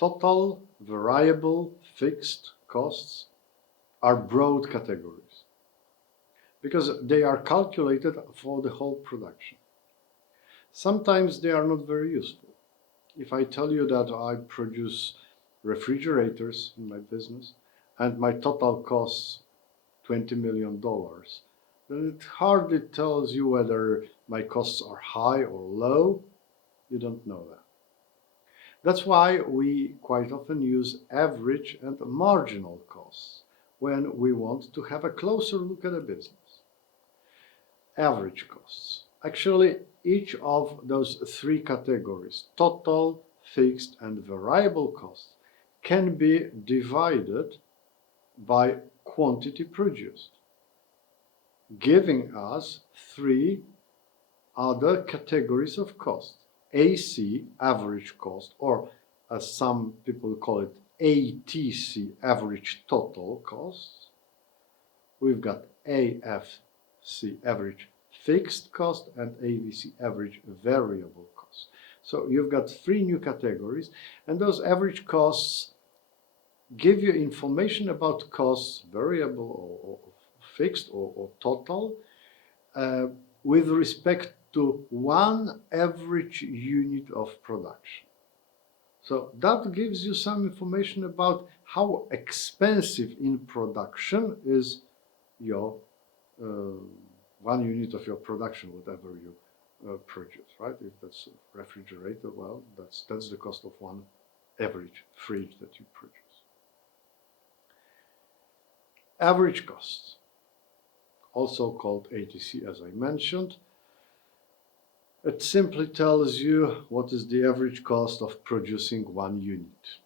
total, variable, fixed costs are broad categories because they are calculated for the whole production. Sometimes they are not very useful. If I tell you that I produce refrigerators in my business and my total costs $20 million, then it hardly tells you whether my costs are high or low. You don't know that. That's why we quite often use average and marginal costs when we want to have a closer look at a business. Average costs. Actually, each of those three categories, total, fixed, and variable costs, can be divided by quantity produced, giving us three other categories of cost. AC, average cost, or as some people call it, ATC, average total costs. We've got AFC, average fixed cost, and AVC, average variable cost. So you've got three new categories, and those average costs give you information about costs, variable or fixed or total, with respect to one average unit of production. So that gives you some information about how expensive in production is your one unit of your production, whatever you produce, right? If that's a refrigerator, well, that's the cost of one average fridge that you produce. Average costs, also called ATC, as I mentioned. It simply tells you what is the average cost of producing one unit.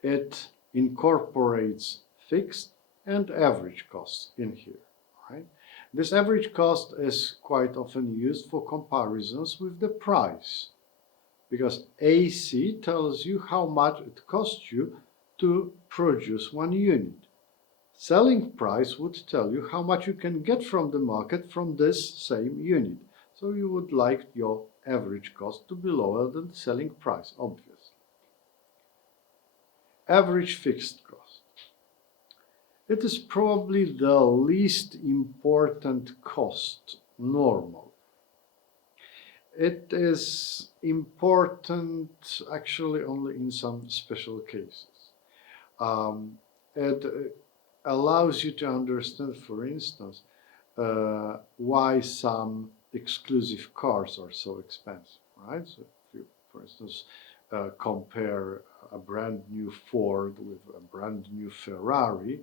It incorporates fixed and average costs in here, right? This average cost is quite often used for comparisons with the price, because AC tells you how much it costs you to produce one unit. Selling price would tell you how much you can get from the market from this same unit. So you would like your average cost to be lower than the selling price, obviously. Average fixed cost. It is probably the least important cost normally. It is important actually only in some special cases. It allows you to understand, for instance, why some exclusive cars are so expensive, right? So if you, for instance, compare a brand new Ford with a brand new Ferrari,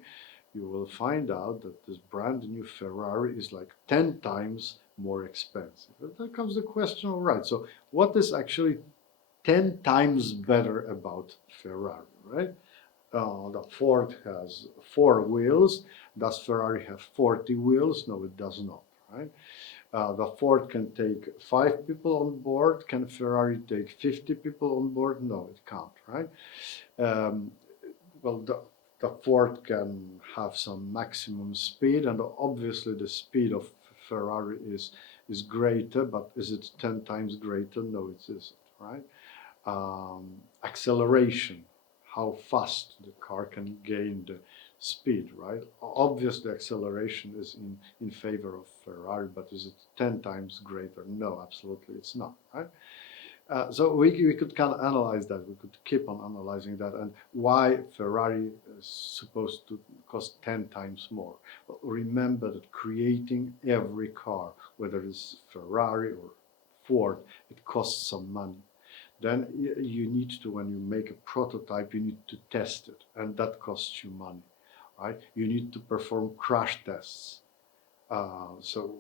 you will find out that this brand new Ferrari is like 10 times more expensive. And there comes the question, all right, so what is actually 10 times better about Ferrari, right? The Ford has 4 wheels. Does Ferrari have 40 wheels? No, it does not, right? The Ford can take 5 people on board. Can Ferrari take 50 people on board? No, it can't, right? Well, the Ford can have some maximum speed, and obviously the speed of Ferrari is greater, but is it 10 times greater? No, it isn't, right? Acceleration, how fast the car can gain the speed, right? Obviously, acceleration is in favor of Ferrari, but is it 10 times greater? No, absolutely it's not, right? So we could kind of analyze that. We could keep on analyzing that, and why Ferrari is supposed to cost 10 times more. Well, remember that creating every car, whether it's Ferrari or Ford, it costs some money. Then you need to, when you make a prototype, you need to test it, and that costs you money, right? You need to perform crash tests. So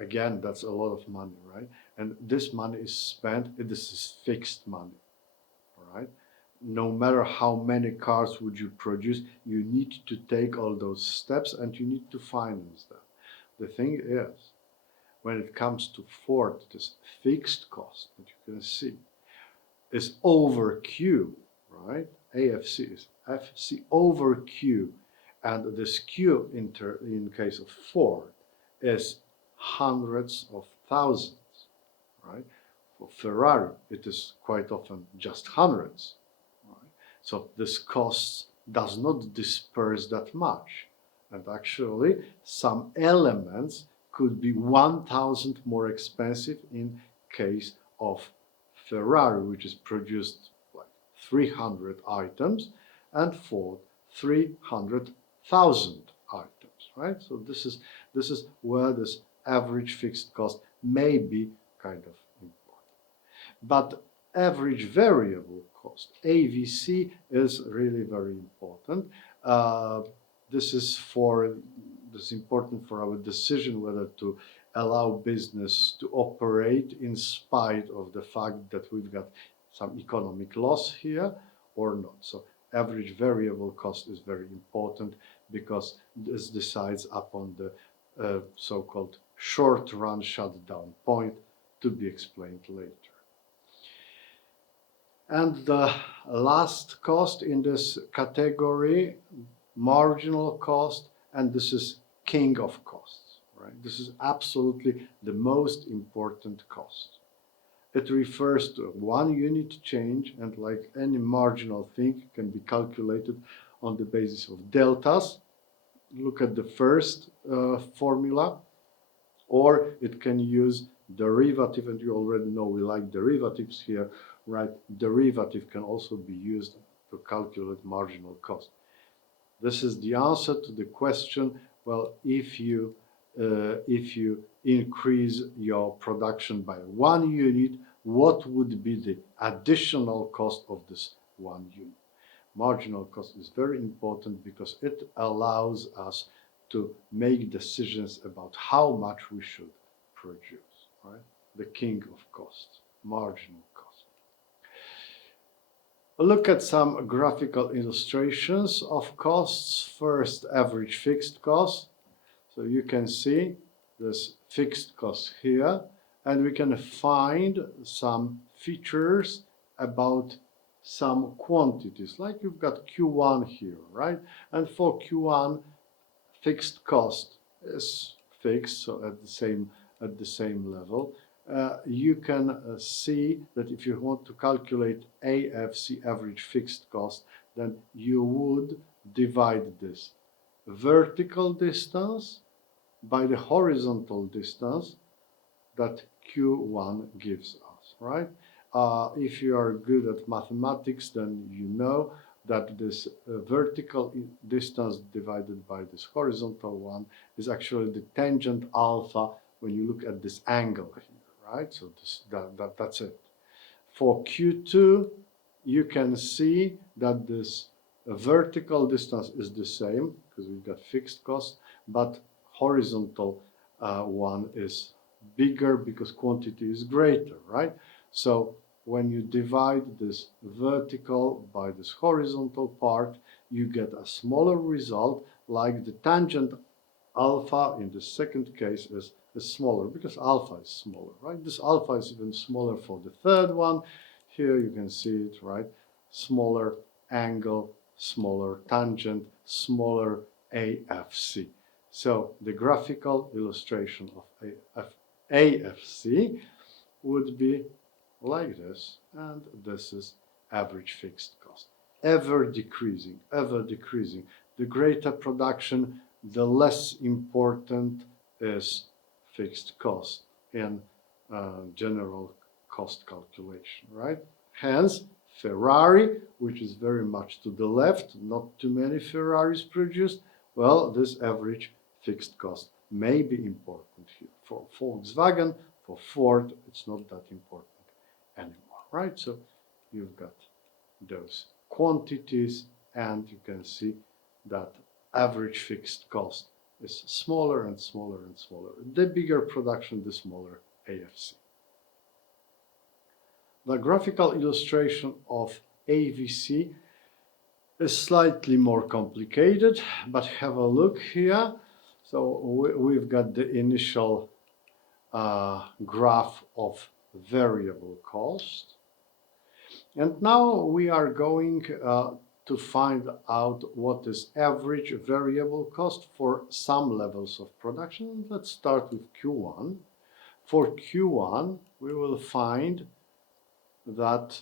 again, that's a lot of money, right? And this money is spent, this is fixed money, all right? No matter how many cars would you produce, you need to take all those steps and you need to finance them. The thing is, when it comes to Ford, this fixed cost that you can see is over Q, right? AFC is FC over Q, and this Q in case of Ford is hundreds of thousands, right? For Ferrari, it is quite often just hundreds, So this cost does not disperse that much. And actually, some elements could be 1,000 more expensive in case of Ferrari, which is produced like 300 items, and Ford 300,000 items, right? So this is where this average fixed cost may be kind of important. But average variable cost, AVC, is really very important. This is important for our decision whether to allow business to operate in spite of the fact that we've got some economic loss here or not. So average variable cost is very important because this decides upon the so-called short-run shutdown point, to be explained later. And the last cost in this category, marginal cost, and this is king of costs, right? This is absolutely the most important cost. It refers to one unit change, and like any marginal thing, can be calculated on the basis of deltas. Look at the first formula, or it can use derivative, and you already know we like derivatives here, right? Derivative can also be used to calculate marginal cost. This is the answer to the question, well, if you increase your production by 1 unit, what would be the additional cost of this 1 unit? Marginal cost is very important because it allows us to make decisions about how much we should produce, right? The king of costs, marginal cost. Look at some graphical illustrations of costs. First, average fixed cost. So you can see this fixed cost here, and we can find some features about some quantities, like you've got Q1 here, right? And for Q1, fixed cost is fixed, so at the same level. You can see that if you want to calculate AFC, average fixed cost, then you would divide this vertical distance by the horizontal distance that Q1 gives us, right? If you are good at mathematics, then you know that this vertical distance divided by this horizontal one is actually the tangent alpha when you look at this angle here, right? So that's it. For Q2, you can see that this vertical distance is the same because we've got fixed cost, but horizontal one is bigger because quantity is greater, right? So when you divide this vertical by this horizontal part, you get a smaller result, like the tangent alpha in the second case is smaller because alpha is smaller, right? This alpha is even smaller for the third one. Here you can see it, right? Smaller angle, smaller tangent, smaller AFC. So the graphical illustration of AFC would be like this, and this is average fixed cost. Ever decreasing, ever decreasing. The greater production, the less important is fixed cost in general cost calculation, right? Hence, Ferrari, which is very much to the left, not too many Ferraris produced, well, this average fixed cost may be important here. For Volkswagen, for Ford, it's not that important anymore, right? So you've got those quantities, and you can see that average fixed cost is smaller and smaller and smaller. The bigger production, the smaller AFC. The graphical illustration of AVC is slightly more complicated, but have a look here. So we've got the initial graph of variable cost. And now we are going to find out what is average variable cost for some levels of production. Let's start with Q1. For Q1, we will find that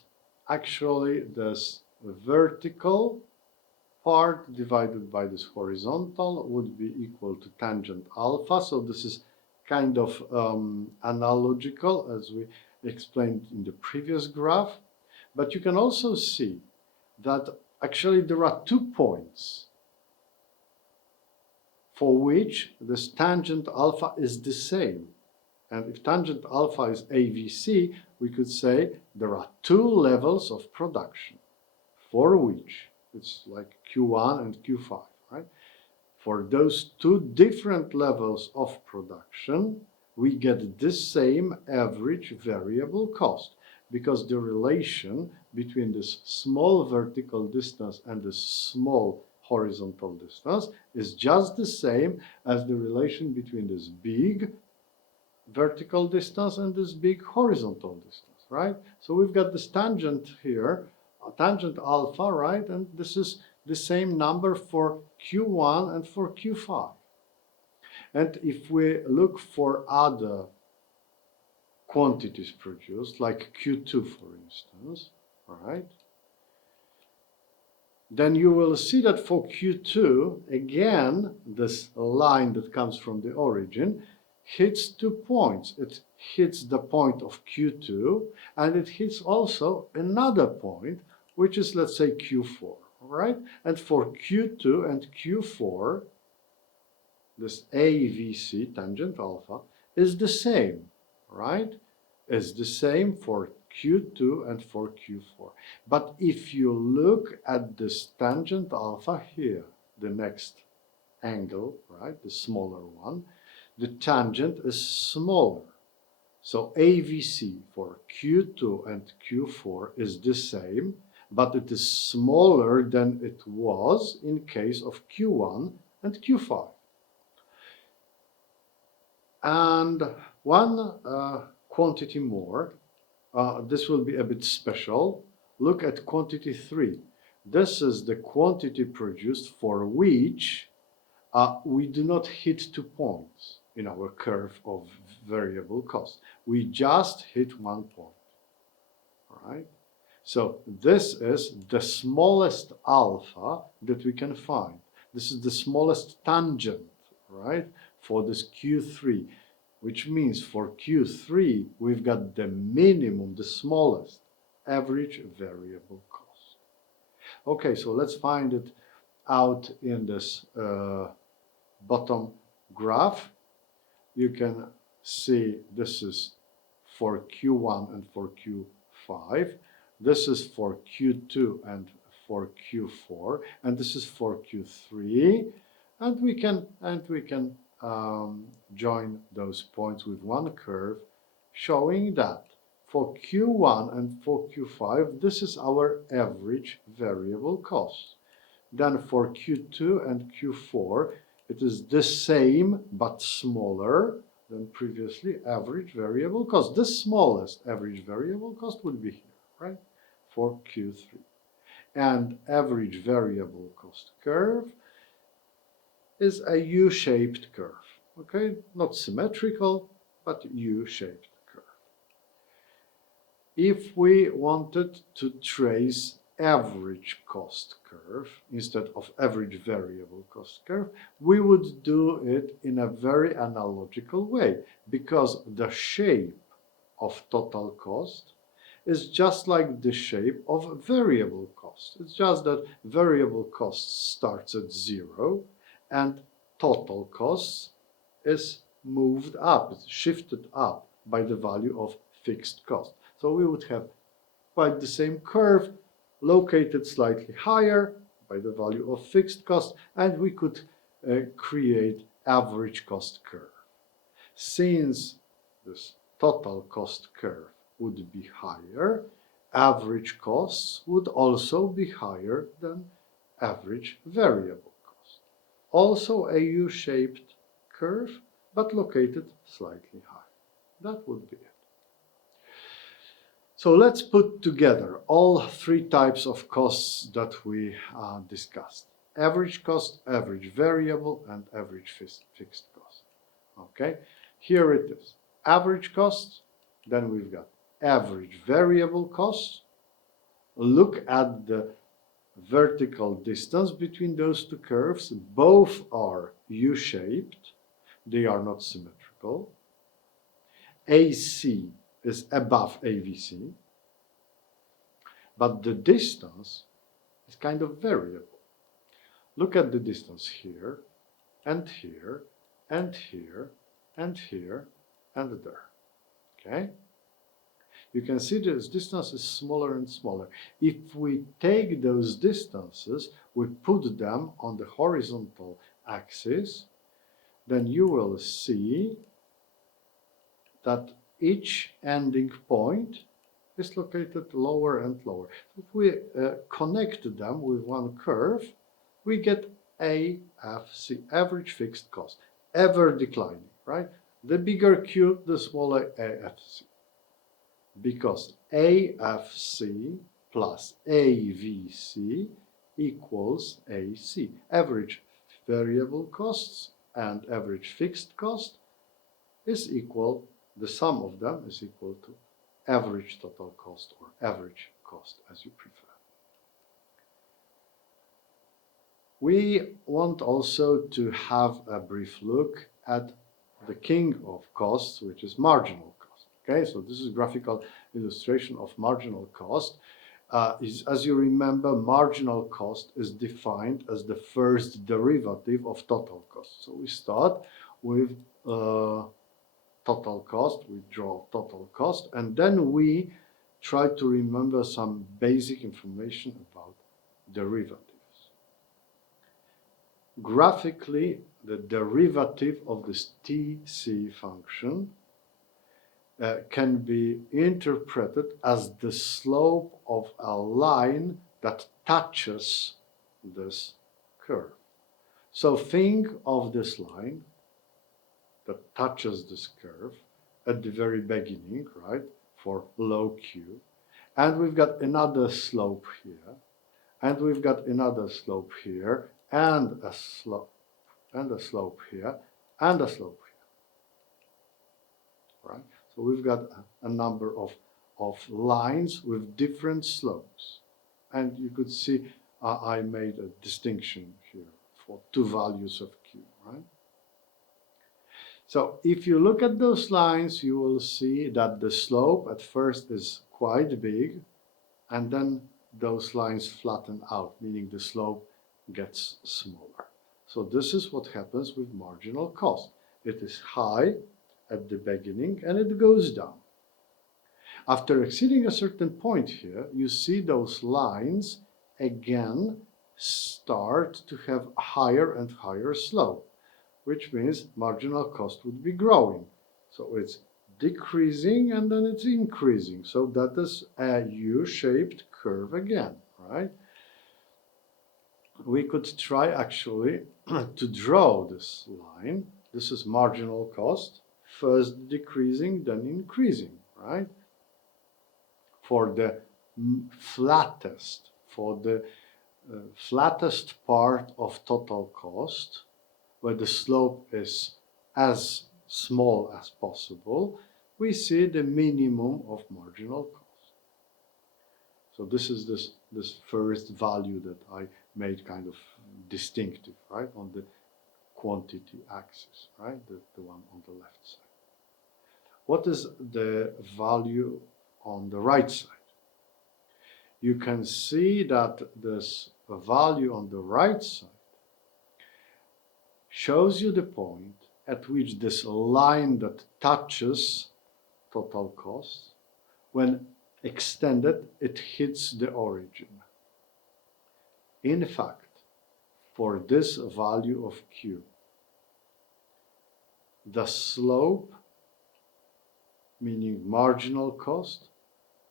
actually this vertical part divided by this horizontal would be equal to tangent alpha. So this is kind of analogical as we explained in the previous graph. But you can also see that actually there are 2 points for which this tangent alpha is the same. And if tangent alpha is AVC, we could say there are 2 levels of production for which it's like Q1 and Q5, right? For those 2 different levels of production, we get the same average variable cost, because the relation between this small vertical distance and this small horizontal distance is just the same as the relation between this big vertical distance and this big horizontal distance, right? So we've got this tangent here, tangent alpha, right? And this is the same number for Q1 and for Q5. And if we look for other quantities produced, like Q2, for instance, right? Then you will see that for Q2, again, this line that comes from the origin hits 2 points. It hits the point of Q2, and it hits also another point, which is, let's say, Q4, all right? And for Q2 and Q4, this AVC, tangent alpha, is the same, right? Is the same for Q2 and for Q4. But if you look at this tangent alpha here, the next angle, right, the smaller one, the tangent is smaller. So AVC for Q2 and Q4 is the same, but it is smaller than it was in case of Q1 and Q5. And one quantity more, this will be a bit special. Look at quantity 3. This is the quantity produced for which we do not hit 2 points in our curve of variable cost. We just hit 1 point, right? So this is the smallest alpha that we can find. This is the smallest tangent, right, for this Q3, which means for Q3, we've got the minimum, the smallest average variable cost. Okay, so let's find it out in this bottom graph. You can see this is for Q1 and for Q5. This is for Q2 and for Q4, and this is for Q3. And we can join those points with one curve, showing that for Q1 and for Q5, this is our average variable cost. Then for Q2 and Q4, it is the same but smaller than previously average variable cost. The smallest average variable cost would be here, right, for Q3. And average variable cost curve is a U-shaped curve, okay? Not symmetrical, but U-shaped curve. If we wanted to trace average cost curve instead of average variable cost curve, we would do it in a very analogical way, because the shape of total cost is just like the shape of variable cost. It's just that variable cost starts at 0 and total cost is moved up, it's shifted up by the value of fixed cost. So we would have quite the same curve, located slightly higher by the value of fixed cost, and we could create average cost curve. Since this total cost curve would be higher, average costs would also be higher than average variable cost. Also a U-shaped curve, but located slightly higher. That would be it. So let's put together all 3 types of costs that we discussed. Average cost, average variable, and average fixed cost. Okay, here it is. Average cost, then we've got average variable cost. Look at the vertical distance between those two curves. Both are U-shaped. They are not symmetrical. AC is above AVC, but the distance is kind of variable. Look at the distance here, and here, and here, and here, and there. Okay? You can see this distance is smaller and smaller. If we take those distances, we put them on the horizontal axis, then you will see that each ending point is located lower and lower. If we connect them with one curve, we get AFC, average fixed cost, ever declining, right? The bigger Q, the smaller AFC. Because AFC plus AVC equals AC, average variable costs and average fixed cost is equal, the sum of them is equal to average total cost or average cost, as you prefer. We want also to have a brief look at the king of costs, which is marginal cost. Okay, so this is a graphical illustration of marginal cost. As you remember, marginal cost is defined as the first derivative of total cost. So we start with total cost, we draw total cost, and then we try to remember some basic information about derivatives. Graphically, the derivative of this TC function can be interpreted as the slope of a line that touches this curve. So think of this line that touches this curve at the very beginning, right, for low Q. And we've got another slope here, and we've got another slope here, and a slope here, and a slope here, right? So we've got a number of lines with different slopes. And you could see I made a distinction here for two values of Q, right? So if you look at those lines, you will see that the slope at first is quite big, and then those lines flatten out, meaning the slope gets smaller. So this is what happens with marginal cost. It is high at the beginning and it goes down. After exceeding a certain point here, you see those lines again start to have a higher and higher slope, which means marginal cost would be growing. So it's decreasing and then it's increasing. So that is a U-shaped curve again, right? We could try actually to draw this line. This is marginal cost, first decreasing, then increasing, right? For the flattest part of total cost, where the slope is as small as possible, we see the minimum of marginal cost. So this is this first value that I made kind of distinctive, right, on the quantity axis, right, the one on the left side. What is the value on the right side? You can see that this value on the right side shows you the point at which this line that touches total cost, when extended, it hits the origin. In fact, for this value of Q, the slope, meaning marginal cost,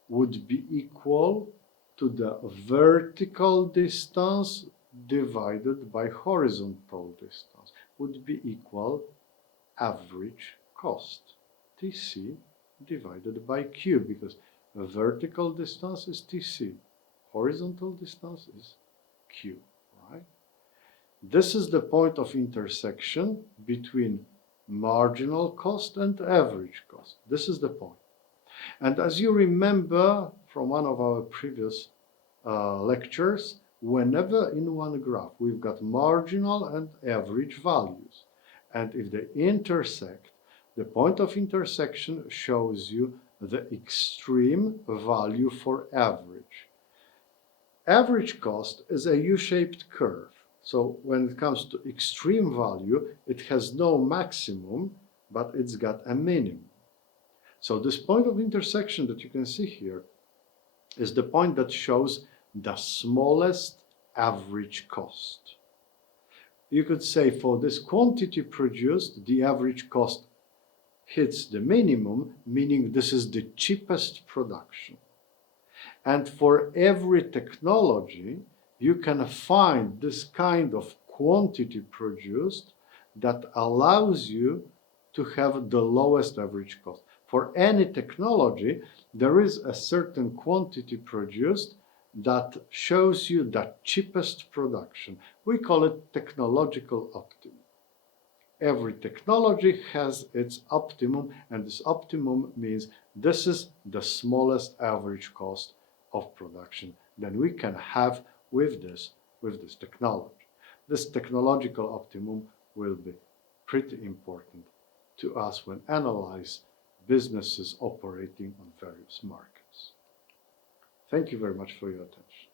would be equal to the vertical distance divided by horizontal distance, would be equal average cost, TC divided by Q, because the vertical distance is TC, horizontal distance is Q, right? This is the point of intersection between marginal cost and average cost. This is the point. And as you remember from one of our previous lectures, whenever in one graph we've got marginal and average values, and if they intersect, the point of intersection shows you the extreme value for average. Average cost is a U-shaped curve. So when it comes to extreme value, it has no maximum, but it's got a minimum. So this point of intersection that you can see here is the point that shows the smallest average cost. You could say for this quantity produced, the average cost hits the minimum, meaning this is the cheapest production. And for every technology, you can find this kind of quantity produced that allows you to have the lowest average cost. For any technology, there is a certain quantity produced that shows you the cheapest production. We call it technological optimum. Every technology has its optimum, and this optimum means this is the smallest average cost of production that we can have with this technology. This technological optimum will be pretty important to us when analyze businesses operating on various markets. Thank you very much for your attention.